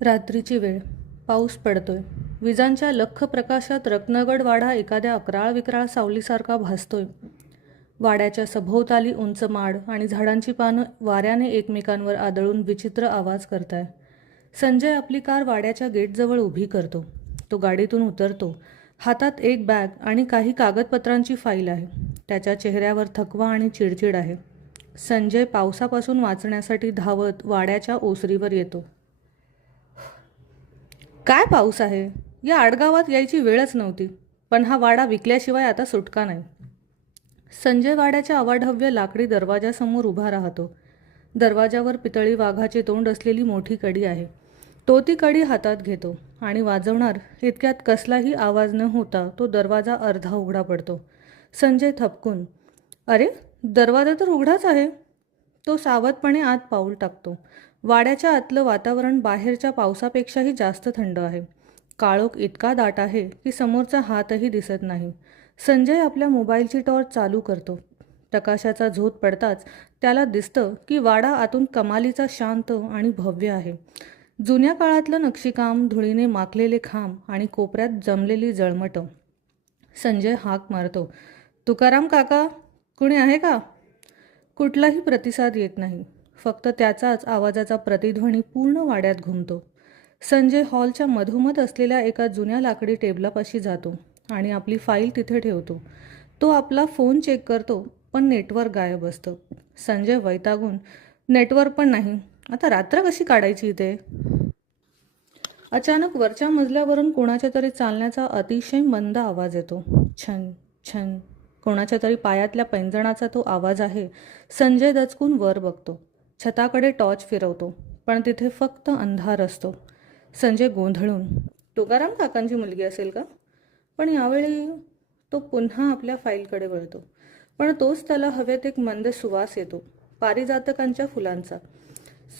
रात्रीची वेळ. पाऊस पडतोय. विजांच्या लख्ख प्रकाशात रत्नगड वाडा एखाद्या अकराळ विक्राळ सावलीसारखा भासतोय. वाड्याच्या सभोवताली उंच माड आणि झाडांची पानं वाऱ्याने एकमेकांवर आदळून विचित्र आवाज करताय. संजय आपली कार वाड्याच्या गेटजवळ उभी करतो. तो गाडीतून उतरतो. हातात एक बॅग आणि काही कागदपत्रांची फाईल आहे. त्याच्या चेहऱ्यावर थकवा आणि चिडचिड आहे. संजय पावसापासून वाचण्यासाठी धावत वाड्याच्या ओसरीवर येतो. काय पाऊस आहे. या आडगावात यायची वेळच नव्हती, पण हा वाडा विकल्याशिवाय आता सुटका नाही. संजय वाड्याच्या अवाढव्य लाकडी दरवाजासमोर उभा राहतो. दरवाजावर पितळी वाघाचे तोंड असलेली मोठी कडी आहे. तो ती कडी हातात घेतो आणि वाजवणार इतक्यात कसलाही आवाज न होता तो दरवाजा अर्धा उघडा पडतो. संजय थपकून, अरे, दरवाजा तर उघडाच आहे. तो सावधपणे आत पाऊल टाकतो. वाड्याच्या आतलं वातावरण बाहेरच्या पावसापेक्षाही जास्त थंड आहे. काळोख इतका दाट आहे की समोरचा हातही दिसत नाही. संजय आपल्या मोबाईलची टॉर्च चालू करतो. प्रकाशाचा झोत पडताच त्याला दिसतं की वाडा आतून कमालीचा शांत आणि भव्य आहे. जुन्या काळातलं नक्षीकाम, धुळीने माखलेले खांब आणि कोपऱ्यात जमलेली जळमटं. संजय हाक मारतो, तुकाराम काका, कुणी आहे का? कुठलाही प्रतिसाद येत नाही. फक्त त्याचाच आवाजाचा प्रतिध्वनी पूर्ण वाड्यात घुमतो. संजय हॉलच्या मधोमध असलेल्या एका जुन्या लाकडी टेबलापाशी जातो आणि आपली फाईल तिथे ठेवतो. तो आपला फोन चेक करतो, पण नेटवर्क गायब असतं. संजय वैतागून, नेटवर्क पण नाही, आता रात्र कशी काढायची इथे? अचानक वरच्या मजल्यावरून कोणाच्या तरी चालण्याचा अतिशय मंद आवाज येतो. छन छन. कोणाच्या तरी पायातल्या पैंजणाचा तो आवाज आहे. संजय दचकून वर बघतो. छताकडे टॉर्च फिरवतो, पण तिथे फक्त अंधार असतो. संजय गोंधळून, तुकाराम काकांची मुलगी असेल का? पण यावेळी तो पुन्हा आपल्या फाईलकडे वळतो. पण तोच त्याला हवेत एक मंद सुवास येतो, पारिजातकांच्या फुलांचा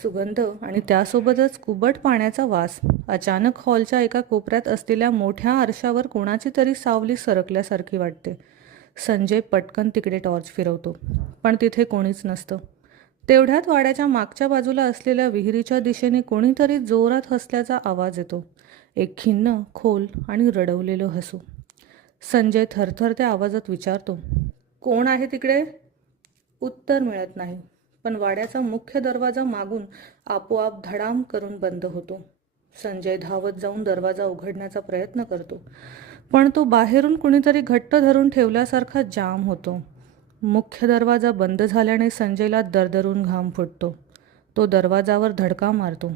सुगंध आणि त्यासोबतच कुबट पाण्याचा वास. अचानक हॉलच्या एका कोपऱ्यात असलेल्या मोठ्या आरशावर कोणाची तरी सावली सरकल्यासारखी वाटते. संजय पटकन तिकडे टॉर्च फिरवतो, पण तिथे कोणीच नसतं. तेवढ्यात वाड्याच्या मागच्या बाजूला असलेल्या विहिरीच्या दिशेने कोणीतरी जोरात हसल्याचा आवाज येतो. एक खिन्न, खोल आणि रडवलेलं हसू. संजय थरथर त्या आवाजात विचारतो, कोण आहे तिकडे? उत्तर मिळत नाही. पण वाड्याचा मुख्य दरवाजा मागून आपोआप धडाम करून बंद होतो. संजय धावत जाऊन दरवाजा उघडण्याचा प्रयत्न करतो, पण तो बाहेरून कुणीतरी घट्ट धरून ठेवल्यासारखा जाम होतो. मुख्य दरवाजा बंद झाल्याने संजयला दरदरून घाम फुटतो. तो दरवाजावर धडका मारतो,